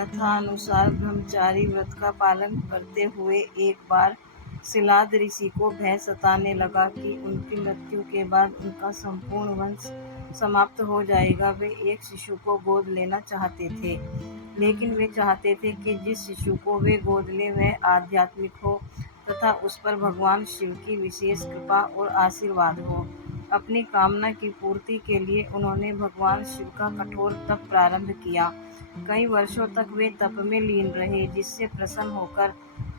कथा अनुसार ब्रह्मचारी व्रत का पालन करते हुए एक बार सिलाद ऋषि को भय सताने लगा कि उनकी मृत्यु के बाद उनका संपूर्ण वंश समाप्त हो जाएगा। वे एक शिशु को गोद लेना चाहते थे, लेकिन वे चाहते थे कि जिस शिशु को वे गोद ले वह आध्यात्मिक हो तथा उस पर भगवान शिव की विशेष कृपा और आशीर्वाद हो। अपनी कामना की पूर्ति के लिए उन्होंने भगवान शिव का कठोर तप प्रारंभ किया। कई वर्षों तक वे तप में लीन रहे, जिससे प्रसन्न होकर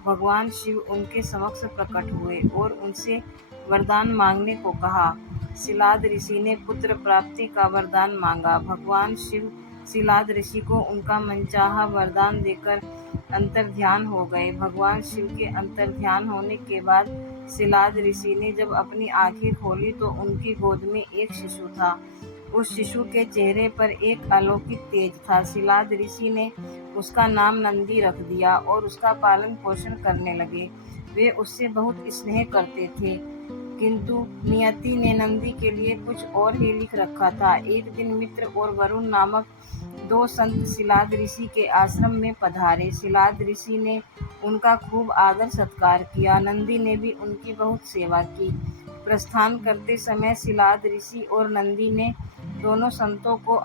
भगवान शिव उनके समक्ष प्रकट हुए और उनसे वरदान मांगने को कहा। सिलाद ऋषि ने पुत्र प्राप्ति का वरदान मांगा। भगवान शिव सिलाद ऋषि को उनका मनचाहा वरदान देकर अंतर्ध्यान हो गए। भगवान शिव के अंतर्ध्यान होने के बाद सिलाद ऋषि ने जब अपनी आंखें खोली तो उनकी गोद में एक शिशु था। उस शिशु के चेहरे पर एक अलौकिक तेज था। सिलाद ऋषि ने उसका नाम नंदी रख दिया और उसका पालन पोषण करने लगे। वे उससे बहुत स्नेह करते थे, किंतु नियति ने नंदी के लिए कुछ और ही लिख रखा था। एक दिन मित्र और वरुण नामक दो संत सिलाद ऋषि के आश्रम में पधारे। सिलाद ऋषि ने उनका खूब आदर सत्कार किया। नंदी ने भी उनकी बहुत सेवा की। प्रस्थान करते समय सिलाद ऋषि और नंदी ने दोनों संतों को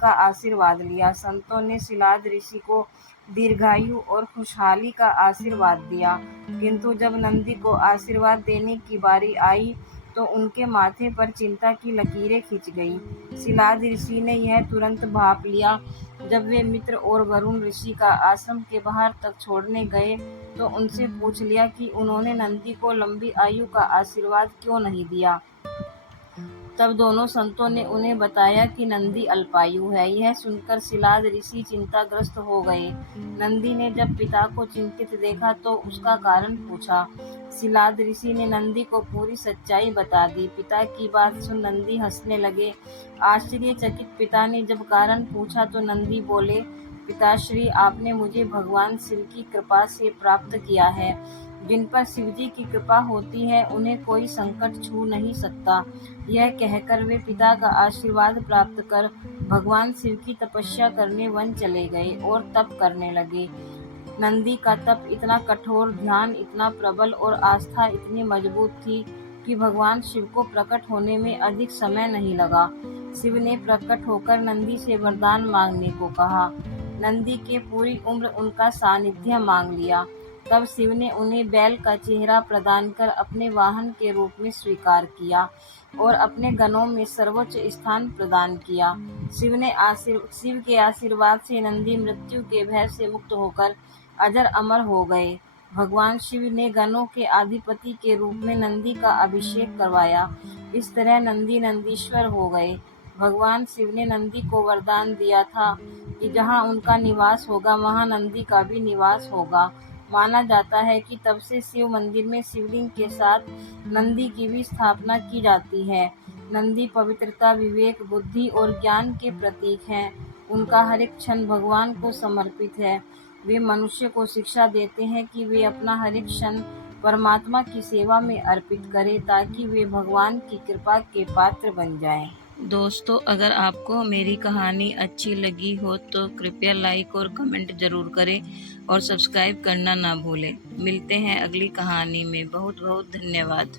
का आशीर्वाद लिया। संतों ने सिलाद ऋषि को दीर्घायु और खुशहाली का आशीर्वाद दिया, किंतु जब नंदी को आशीर्वाद देने की बारी आई तो उनके माथे पर चिंता की लकीरें खिंच गईं। सिलाद ऋषि ने यह तुरंत भांप लिया। जब वे मित्र और वरुण ऋषि का आश्रम के बाहर तक छोड़ने गए तो उनसे पूछ लिया कि उन्होंने नंदी को लंबी आयु का आशीर्वाद क्यों नहीं दिया। तब दोनों संतों ने उन्हें बताया कि नंदी अल्पायु है। यह सुनकर सिलाद ऋषि चिंताग्रस्त हो गए। नंदी ने जब पिता को चिंतित देखा तो उसका कारण पूछा। सिलाद ऋषि ने नंदी को पूरी सच्चाई बता दी। पिता की बात सुन नंदी हंसने लगे। आश्चर्यचकित पिता ने जब कारण पूछा तो नंदी बोले, पिताश्री, आपने मुझे भगवान शिव की कृपा से प्राप्त किया है। जिन पर शिवजी की कृपा होती है उन्हें कोई संकट छू नहीं सकता। यह कहकर वे पिता का आशीर्वाद प्राप्त कर भगवान शिव की तपस्या करने वन चले गए और तप करने लगे। नंदी का तप इतना कठोर, ध्यान इतना प्रबल और आस्था इतनी मजबूत थी कि भगवान शिव को प्रकट होने में अधिक समय नहीं लगा। शिव ने प्रकट होकर नंदी से वरदान मांगने को कहा। नंदी के पूरी उम्र उनका सानिध्य मांग लिया। तब शिव ने उन्हें बैल का चेहरा प्रदान कर अपने वाहन के रूप में स्वीकार किया और अपने गणों में सर्वोच्च स्थान प्रदान किया। शिव के आशीर्वाद से नंदी मृत्यु के भय से मुक्त होकर अजर अमर हो गए। भगवान शिव ने गणों के अधिपति के रूप में नंदी का अभिषेक करवाया। इस तरह नंदी नंदीश्वर हो गए। भगवान शिव ने नंदी को वरदान दिया था कि जहाँ उनका निवास होगा वहाँ नंदी का भी निवास होगा। माना जाता है कि तब से शिव मंदिर में शिवलिंग के साथ नंदी की भी स्थापना की जाती है। नंदी पवित्रता, विवेक, बुद्धि और ज्ञान के प्रतीक हैं। उनका हर एक क्षण भगवान को समर्पित है। वे मनुष्य को शिक्षा देते हैं कि वे अपना हर एक क्षण परमात्मा की सेवा में अर्पित करें ताकि वे भगवान की कृपा के पात्र बन जाएं। दोस्तों, अगर आपको मेरी कहानी अच्छी लगी हो तो कृपया लाइक और कमेंट जरूर करें और सब्सक्राइब करना ना भूलें। मिलते हैं अगली कहानी में। बहुत बहुत धन्यवाद।